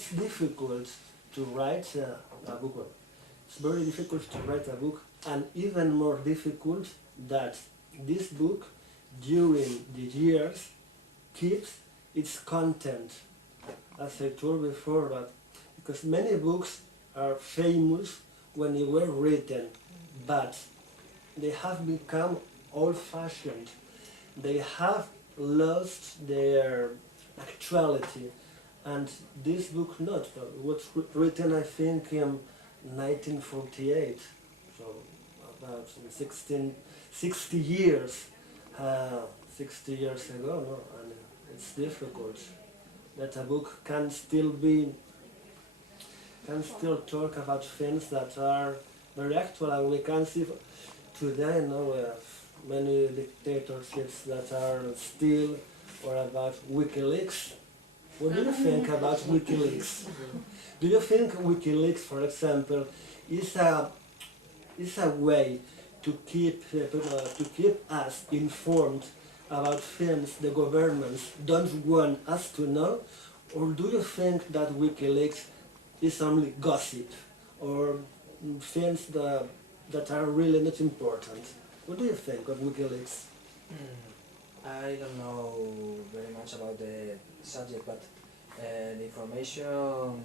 it's difficult to write a book. It's very difficult to write a book, and even more difficult that this book, during the years, keeps its content. As I told before, that because many books are famous when they were written, but they have become old-fashioned. They have lost their actuality, and this book not. It was written, I think, in 1948, so about 60 years, 60 years ago, no? And it's difficult that a book can still talk about things that are very actual, and we can see today, we have many dictatorships that are still, or about WikiLeaks. What do you think about WikiLeaks? Do you think WikiLeaks, for example, is a way to keep us informed about things the governments don't want us to know, or do you think that WikiLeaks is only gossip or things that are really not important? What do you think of WikiLeaks? I don't know very much about the subject, but the information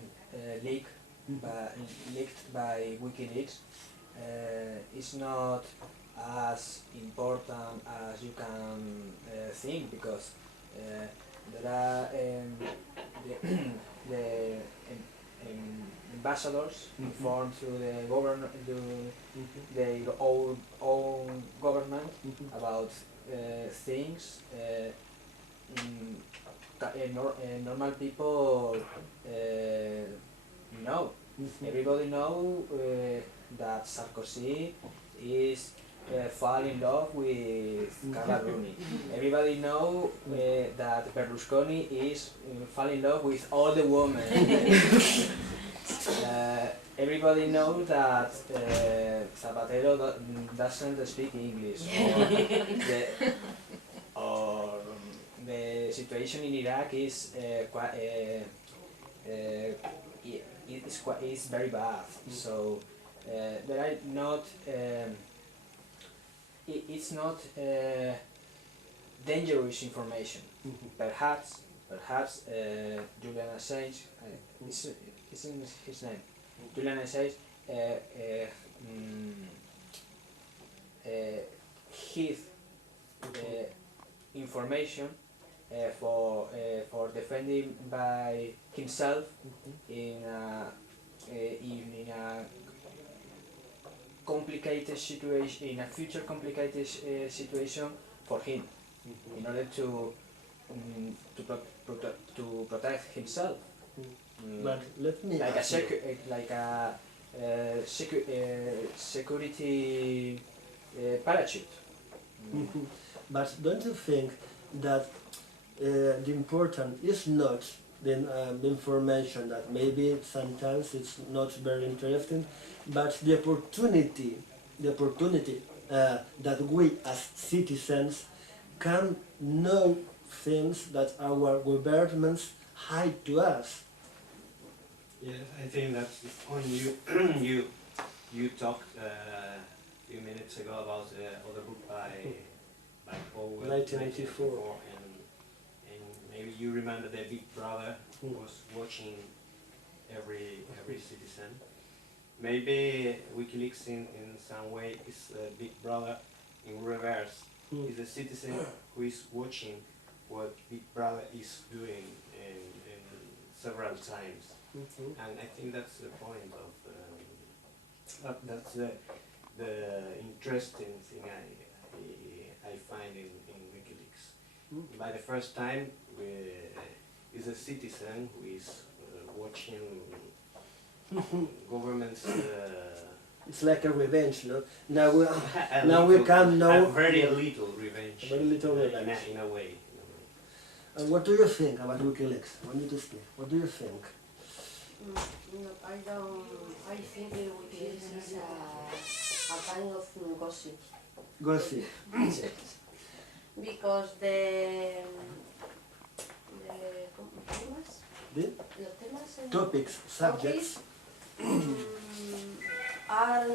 leaked by WikiLeaks is not as important as you can think, because there are the ambassadors informed through the government, their own government about things normal people know. Everybody know that Sarkozy is fall in love with Carla Bruni. Everybody know that Berlusconi is fall in love with all the women. Everybody knows that Zapatero doesn't speak English, or the situation in Iraq is is very bad. So there are not. It's not dangerous information. Perhaps Julian Assange, is in his name. Julian Assange hid information for defending by himself in a complicated situation, in a future complicated situation for him, in order to protect himself. But let me like a security parachute. But don't you think that the important is not the information, that maybe sometimes it's not very interesting, but the opportunity that we as citizens can know things that our governments hide to us? Yes, I think that's the point you talked a few minutes ago about other book by Powell, 1984, and maybe you remember the Big Brother was watching every citizen. Maybe WikiLeaks in some way is Big Brother in reverse. Is the citizen who is watching what Big Brother is doing in several times. And I think that's the point of that's the interesting thing I find in WikiLeaks. By the first time, is a citizen who is watching governments. It's like a revenge, no? Now we can know. Very little revenge. Very little revenge. In a way. And what do you think about WikiLeaks? I need to speak. What do you think? No, I don't. I think WikiLeaks is a kind of gossip. Gossip. Because the the Los temas en topics, subjects. are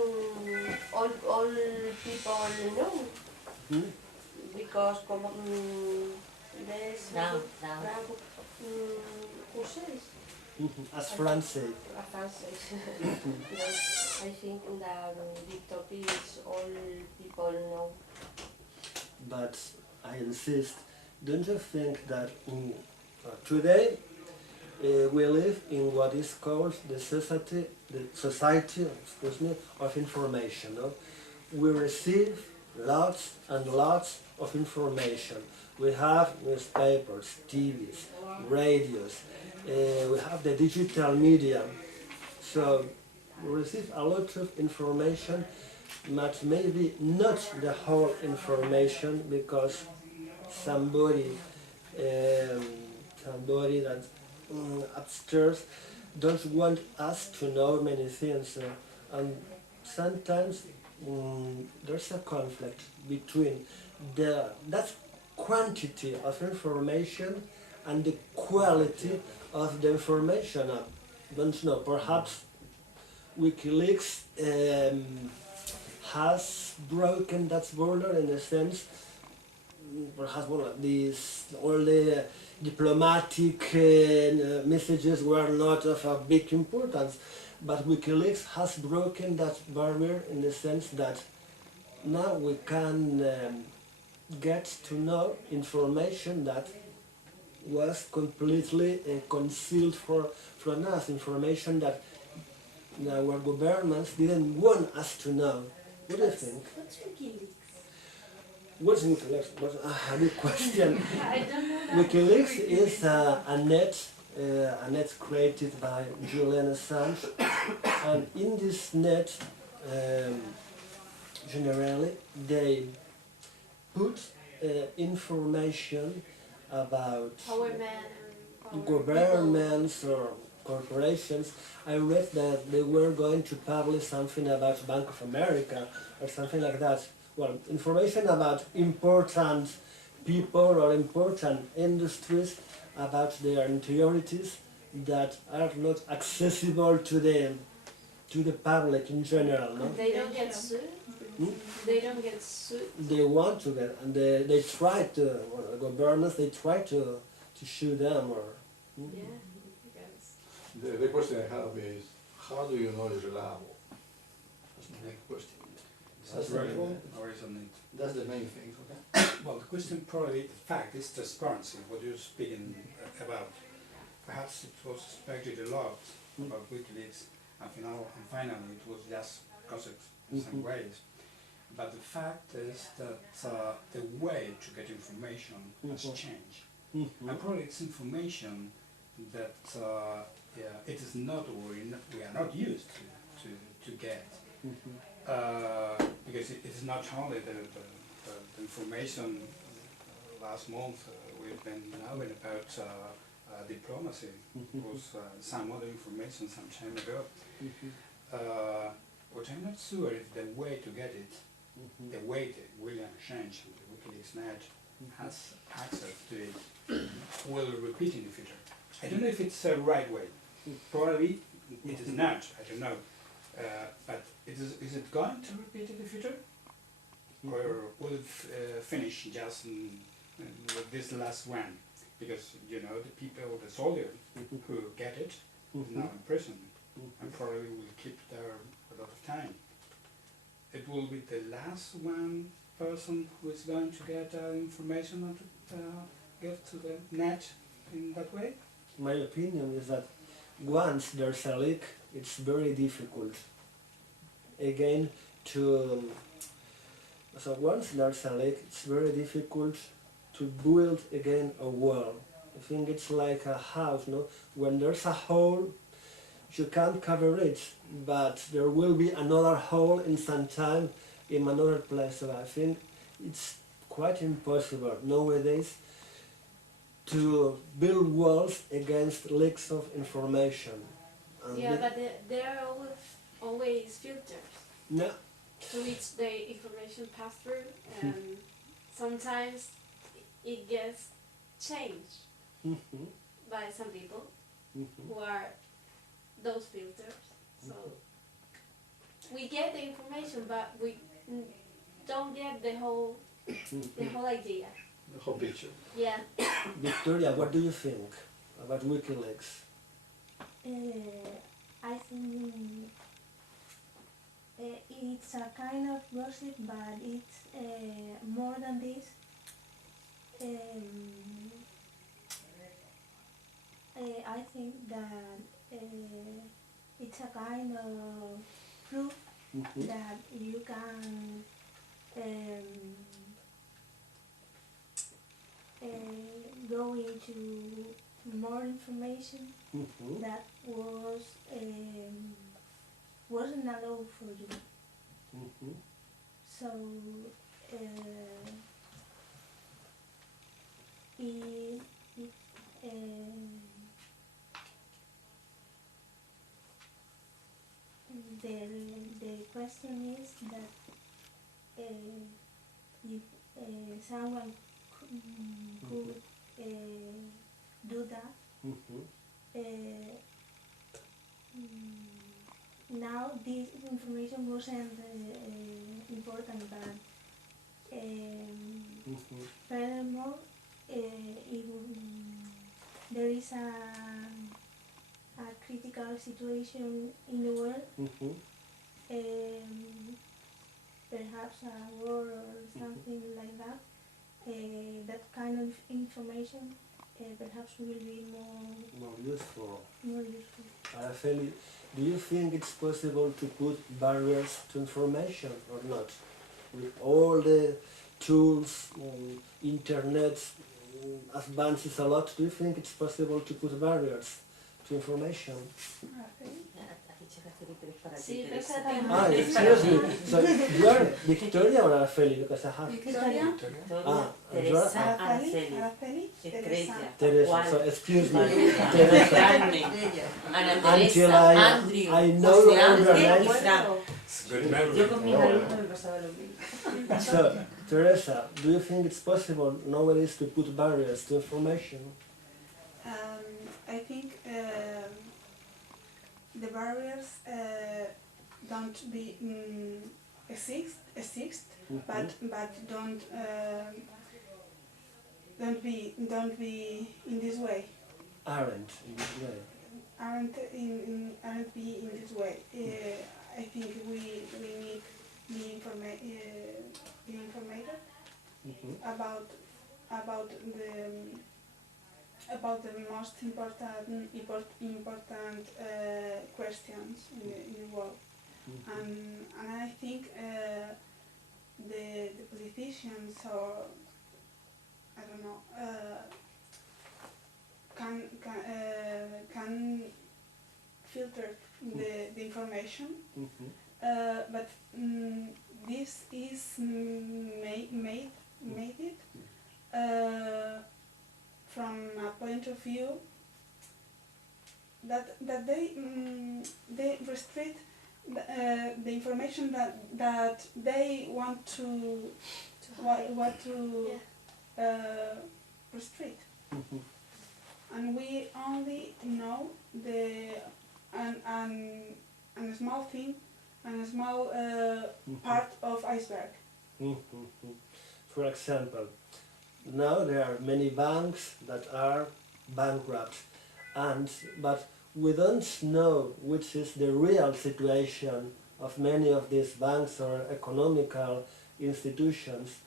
all people know Hmm? because como there's Brown. courses As France said. Yes, I think that the topics all people know. But I insist, don't you think that today we live in what is called the society of information. No? We receive lots and lots of information. We have newspapers, TVs, radios, we have the digital media. So we receive a lot of information, but maybe not the whole information, because somebody that upstairs don't want us to know many things, and sometimes there's a conflict between that quantity of information and the quality of the information. I don't know, perhaps WikiLeaks has broken that border in a sense. Perhaps all the diplomatic messages were not of a big importance, but WikiLeaks has broken that barrier in the sense that now we can get to know information that was completely concealed from us, information that our governments didn't want us to know. What do you think? What's WikiLeaks? What's WikiLeaks? What's a good question. I don't know that. WikiLeaks is a net created by Julian Assange, and in this net, generally, they put information about governments or corporations. I read that they were going to publish something about Bank of America or something like that. Well, information about important people or important industries, about their interiorities that are not accessible to the public in general. No? They don't get sued? They don't get sued? They want to get, and they try to, well, governments, they try to sue them or... Yeah, I guess. The question I have is, how do you know it's reliable? That's my next question. That's the relevant, main- or isn't it? That's the main thing, okay? Well, the question probably, the fact is transparency, what you're speaking about. Perhaps it was expected a lot about WikiLeaks, and finally it was just gossip in some ways. But the fact is that the way to get information has changed. And probably it's information that it is not, or we are not used to get. Because it is not only the information last month we've been knowing about diplomacy, was some other information some time ago. What I'm not sure is the way to get it, the way that William Assange and the WikiLeaks net has access to it, will repeat in the future. I don't know if it's the right way. Probably it is not, I don't know. But is it going to repeat in the future? Or will it finish just with this last one? Because, you know, the people, the soldiers who get it is now in prison and probably will keep there a lot of time. It will be the last one person who is going to get information and to get to the net in that way? My opinion is that once there's a leak, it's very difficult again to... So once there's a leak, it's very difficult to build again a wall. I think it's like a house, no? When there's a hole, you can't cover it, but there will be another hole in some time in another place. So I think it's quite impossible nowadays to build walls against leaks of information. And Yeah, but there are always filters no. to which the information pass through, and sometimes it gets changed by some people, who are those filters. So we get the information, but we don't get the whole idea. The whole picture. Yeah. Victoria, what do you think about WikiLeaks? I think it's a kind of gossip, but it's more than this. I think that it's a kind of proof that you can go into more information that wasn't allowed for you. So the question is that if someone could do that, now this information wasn't important, but furthermore, if there is a critical situation in the world, perhaps a war or something like that, that kind of information perhaps will be More useful. more useful. Araceli, do you think it's possible to put barriers to information or not? With all the tools, internet advances a lot, do you think it's possible to put barriers to information? Sí, Excuse me. So you are Victoria or Araceli? Because I have Victoria, Teresa, Araceli, Teresa. So excuse me, Teresa. Until I know your name. Good memory. Yo con mis alumnos me pasaba lo mismo. So Teresa, do you think it's possible nowadays to put barriers to information? I think the barriers don't be exist, but don't be in this way. Aren't in this way. Aren't be in this way. I think we need be informated about the most important questions in the world, and I think the politicians or I don't know can filter the information, but this is made it from a point of view that they restrict the information that they want to restrict, and we only know a small thing and a small part of iceberg. For example, now there are many banks that are bankrupt, but we don't know which is the real situation of many of these banks or economical institutions.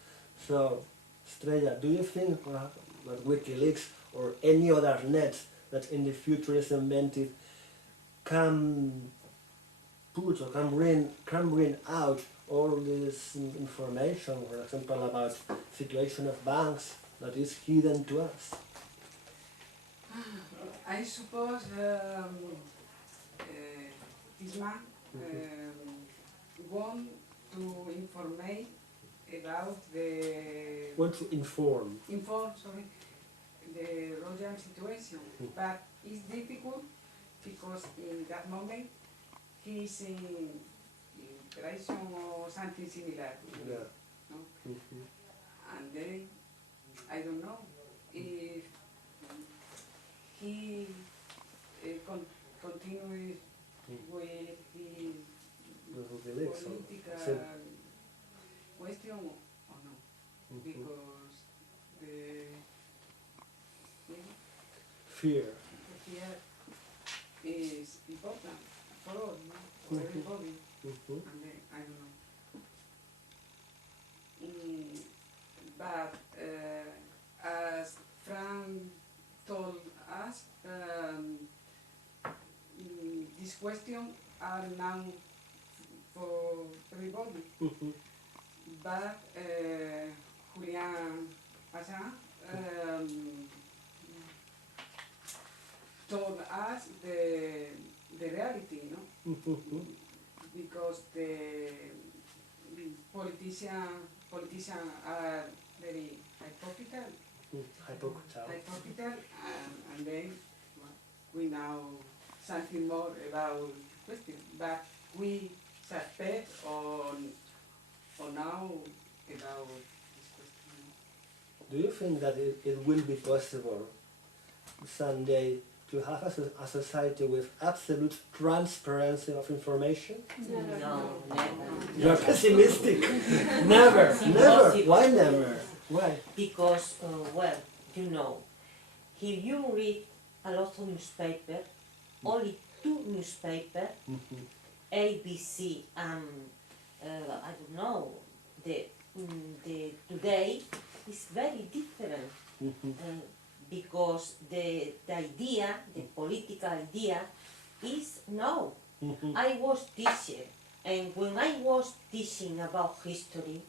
So, Estrella, do you think that WikiLeaks or any other net that in the future is invented can put or can bring out all this information, for example, about situation of banks that is hidden to us? I suppose this man want to inform about the the Royal situation, but it's difficult because in that moment he's in operation or something similar. Yeah. No? And then I don't know if he continue with his WikiLeaks, political sí. question or no? Because the Fear. fear is important for all, no? For everybody, and then, I don't know. But as Frank told us, these questions are now for everybody. But Julian Passan told us the reality, no? Because the politicians are very hypocritical, and then we know something more about question, but we suspect or now about this question. Do you think that it will be possible someday to have a society with absolute transparency of information? No, never. You're pessimistic. Never, never. Why never? Why? Because, well, you know, if you read a lot of newspaper, only 2 newspapers, ABC and I don't know, the Today is very different because the idea, the political idea, is no. I was teacher, and when I was teaching about history,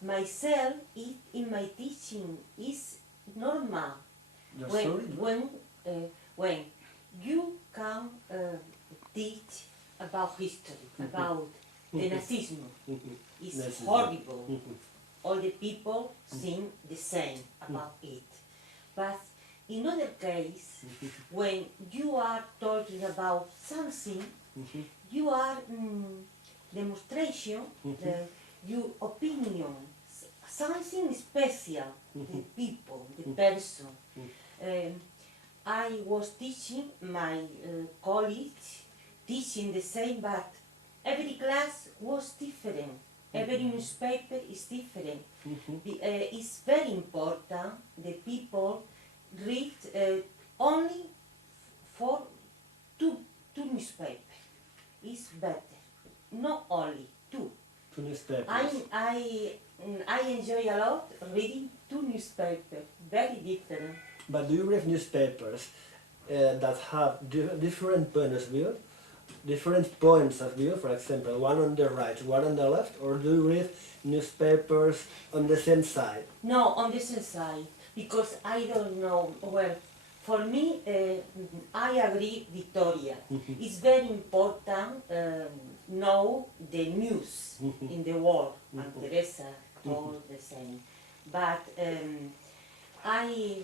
myself in my teaching is normal. When you can teach about history, about the Nazism, it's horrible. All the people think the same about it. But in other case, when you are talking about something, you are demonstration, your opinion, something special, the people, the person. I was teaching my colleagues, teaching the same, but every class was different. Every newspaper is different. It's very important the people read only for two newspapers. It's better. Not only 2. 2 newspapers. I enjoy a lot reading 2 newspapers. Very different. But do you read newspapers that have different points of view? Different points of view, for example, one on the right, one on the left, or do you read newspapers on the same side? No, on the same side, because I don't know, well, for me, I agree, Victoria. It's very important know the news in the world, and Teresa told the same. But I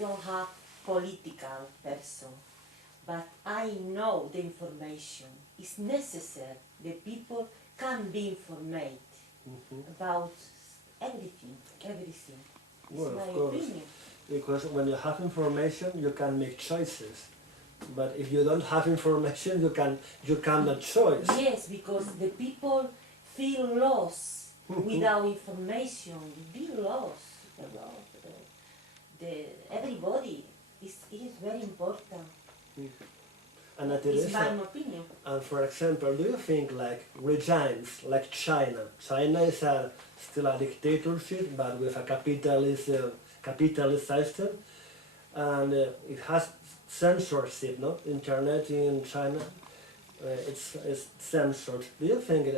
don't have political person. But I know the information is necessary. The people can be informed about everything. It's Well, my of course, opinion. because when you have information, you can make choices. But if you don't have information, you cannot choose. Yes, because the people feel lost without information. Be lost about everybody. Is very important. And It's my opinion. And for example, do you think like regimes like China? China is still a dictatorship, but with a capitalist system, and it has censorship. No, internet in China, it's censored. Do you think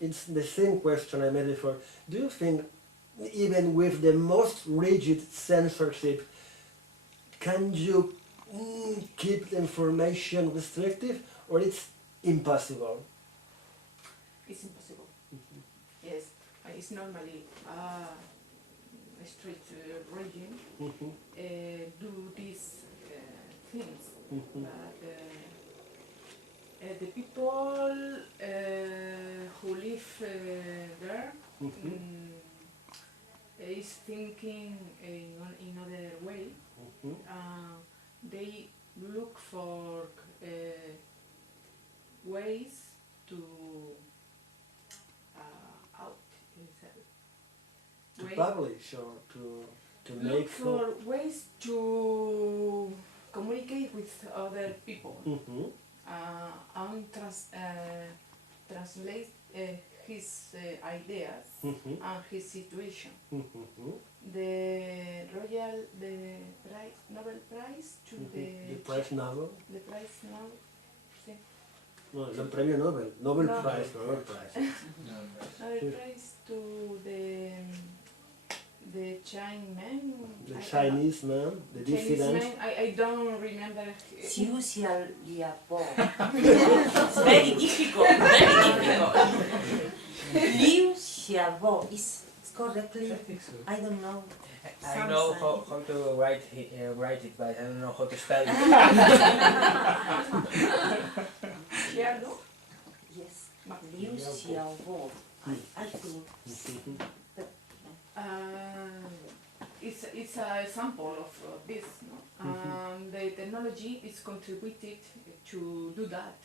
it's the same question I made before? Do you think even with the most rigid censorship, can you keep the information restrictive, or it's impossible? It's impossible. Yes, it's normally a strict regime do these things, but the people who live there is thinking in other way. They look for ways to publish or to look make for ways to communicate with other people and translate his ideas and his situation. The Nobel Prize to the prize Nobel. The prize Nobel. Sí. No, el premio Nobel. Nobel No. Prize, Nobel Prize. Nobel Prize to the Chinese man. The Chinese man, the dissident. Chinese man, I don't remember. Social It's very difficult, very difficult. Liu Xiaobo is correctly, I don't know. I know how to write it, but I don't know how to spell it. Xiaobo? Yes, Liu Xiaobo, I think. It's an example of this, no? The technology is contributed to do that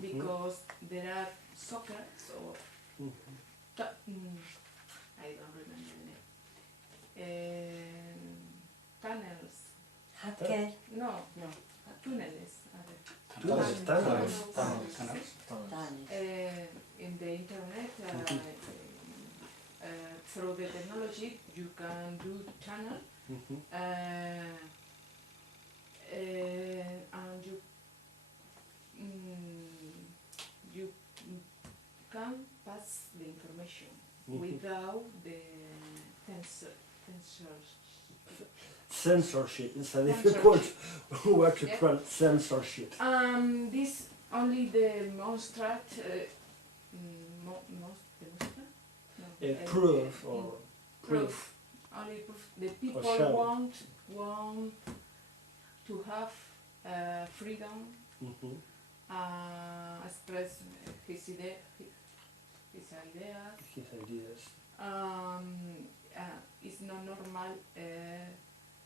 because there are sockets or I don't remember the name. Tunnels. Hacker. No, tunnels. In the internet, through the technology, you can do channel, and you can pass the information without the Censorship. It's a difficult word to translate. Censorship. This only demonstrate Proof or proof. Only proof. The people want to have freedom, express his ideas. It's not normal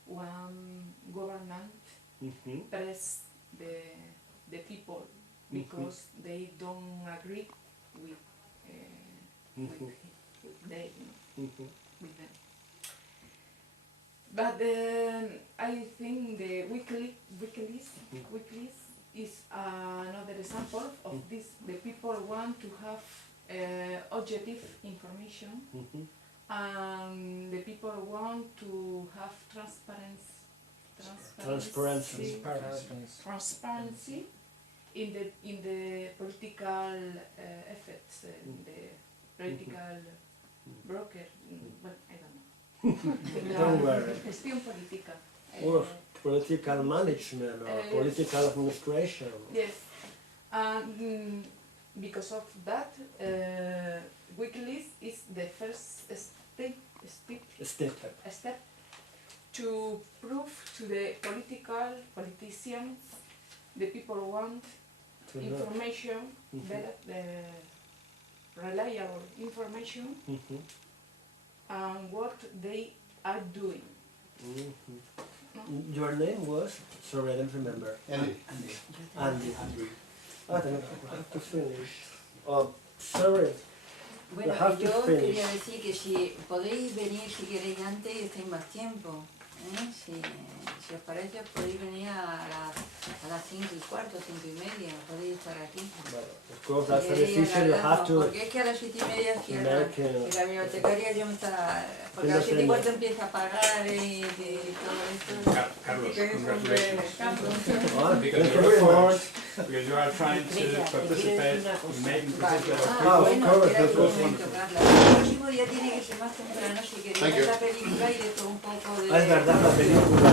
one government press the people because they don't agree with them. But I think the weeklies is another example of this. The people want to have objective information, and the people want to have transparency in the political effects, the political broker. Well, I don't know. Don't worry. Gestión política. Or political management or political administration. Yes, and because of that, WikiLeaks is the first step to prove to the politicians, the people want To information, reliable information, and what they are doing. Your name was? Sorry, I don't remember. Andy. Andy. I have to finish. Sorry. Bueno, have to yo finish. quería decir que si podéis venir, si queréis antes y estáis más tiempo. Si os parece, os podéis venir a las 5:15, 5:30, podéis estar aquí. Of course, that's a decision you have to porque es que a las 7:30 cierran, y la bibliotecaria ya me está... Porque a las 7:15 empieza a pagar y todo esto. Carlos, Que es congratulations. Because you are trying to participate in making particular bueno, espera un momento, Carla. El próximo día tiene que ser más temprano si queréis ver la película y después un poco de... Es verdad, la película.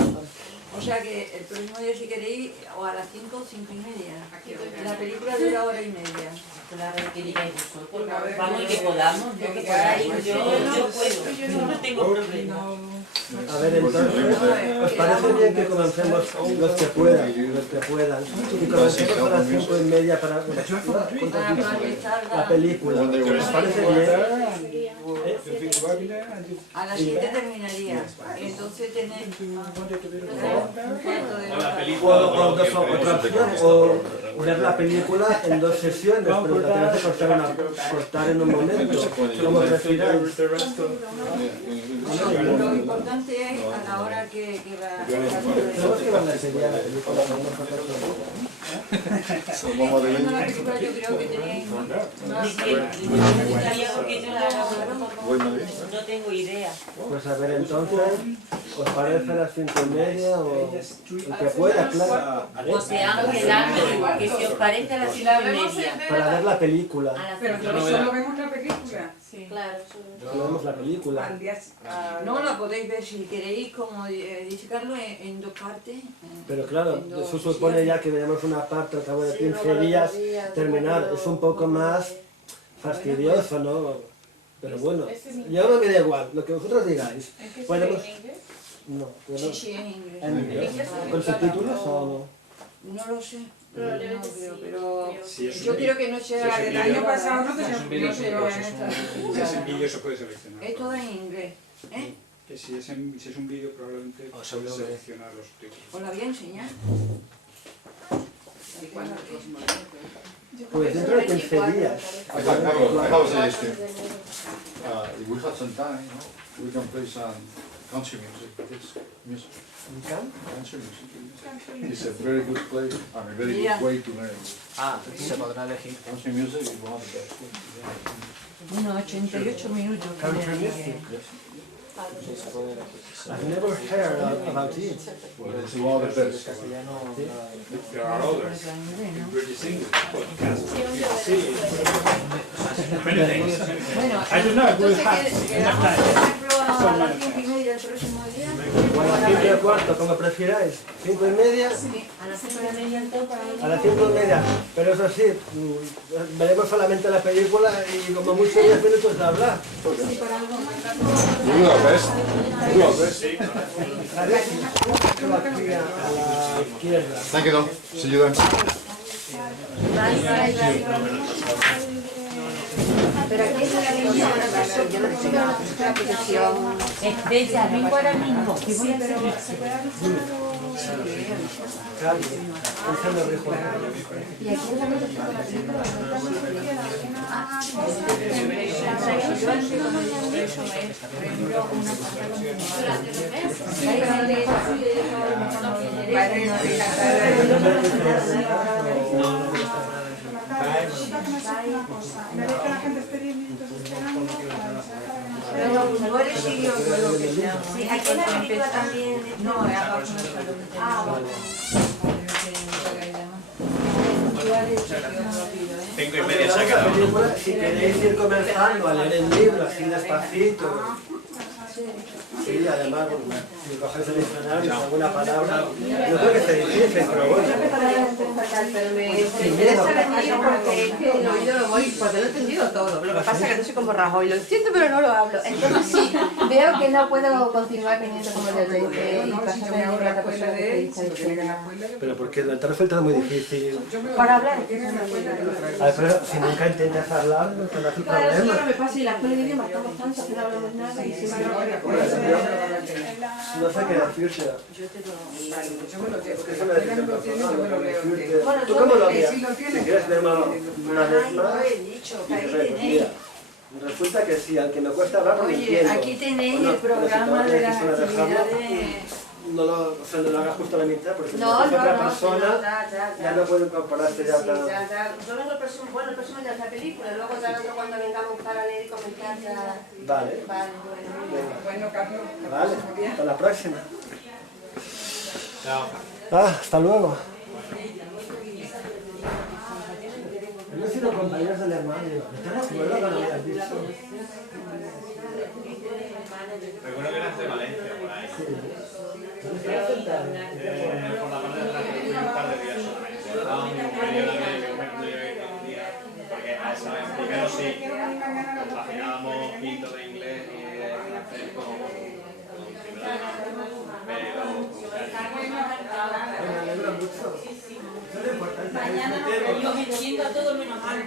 O sea que el próximo día si queréis, o a las 5 o 5:30. La película dura 1:30. Claro, que digáis vosotros. Vamos, que podamos, yo que podáis. Yo puedo, yo no tengo problema. A ver, entonces, ¿os parece bien que comencemos los que puedan? Y comencemos a las 5:30 para la película. ¿Os parece bien? A las 7 terminaría. Entonces tenéis o ver la película en 2 sesiones, pero la tenés que cortar en un momento. ¿Cómo respiráis? Lo importante es a la hora que va. Tenemos que van a enseñar la película. La película yo creo que tenéis. No tengo idea. Pues a ver, entonces, ¿os parece a las 5:30 o el que pueda, claro? O sea, que si os parece a las 5:30. Para ver la película. Pero solo vemos la película. Sí. Claro, Solo vemos la película. No la podéis ver si queréis, como dice Carlos, en 2 partes. Pero claro, eso supone ya que veremos una parte al cabo de 15 días terminar. Es un poco más fastidioso, ¿no? Pero bueno, yo no me da igual, lo que vosotros digáis. Podemos... No, Sí, sí, en inglés. ¿En inglés? ¿Con subtítulos o no? No lo sé. No creo, pero Sí, yo creo que no sea El año pasado no es un vídeo, no se lo si es en vídeo se puede seleccionar. es todo en inglés. Que si es un vídeo probablemente puedes seleccionar los subtítulos. Os la voy a enseñar. Pues dentro de 15 días. Carlos, we have some time, no? We can play some country music. It's music. Country music. It's a very good play and a very good way to learn. Se podrá elegir. Country music is one of the best things. Bueno, 88 minutos. Country music. I've never heard about it. Well, it's one of the best. There are others. In British English podcasts. Many things. Bueno, I don't know if we'll entonces have quedamos, por ejemplo, a las 5:30 el próximo día. O a las 5:15, como prefiráis. 5:30. A las 5:30 entonces. A las 5:30. Pero eso sí, veremos solamente la película y como mucho 10 minutos de hablar. Sí, para algo más. You do our best. You do our best. A ver, aquí a la izquierda. Thank you, Don. See you then. Pero aquí es la línea, yo no tengo la aplicación. Ya vengo ahora mismo, que voy a hacer. Y aquí es la aplicación de la película. No eres sirio, pero lo que sea. Sí, aquí en la película también. No, abajo no está lo que tenemos. 5:30 se ha quedado. Si queréis ir comenzando a leer el libro así despacito. Sí, además, si cogéis el diccionario, alguna palabra, yo creo que se difícil, pero bueno. Pero me interesa decir porque es que el oído lo voy, porque lo he entendido todo. Lo que pasa es que no soy como Rajoy, lo entiendo pero no lo hablo. Entonces sí, veo que no puedo continuar viniendo como el de y pasarme a otra persona que está diciendo. Pero porque el resulta muy difícil. Para hablar. A ver, pero si nunca intentas hablar, no te das el Claro, eso problema. no me pasa y la escuela de idiomas estamos tanto que no hablamos nada y siempre No sé qué decirte. Yo me lo tengo. Eso me decís en personal, me lo leo. ¿Tú cómo lo harías? Sí, lo Si tienes. quieres leerlo una vez más, dicho, y repetir. Resulta que sí, al que me cuesta hablar no lo Oye, entiendo. aquí tenéis Bueno, el programa pero si de las te dejarlo, actividades. No lo hagas justo a la mitad, porque si No, no, no, otra no, persona ya. ya no puede incorporarse ya tan... Yo vengo el próximo, bueno, el próximo ya es la película, luego ya el otro cuando vengamos para leer y comentar ya... Vale. Vale, bueno. Bueno, Carlos. Vale, hasta la próxima. Chao. Hasta luego. Hemos sido compañeros del hermano. ¿Te acuerdas que no lo habías dicho? Recuerdo que eras de Valencia, por ahí. Por la parte de atrás, un par de días solamente. Estaba un compañero también que me día, porque a esa vez primero sí, compaginábamos quinto de inglés y de francés con primero de mañana, yo me siento a todo menos mal.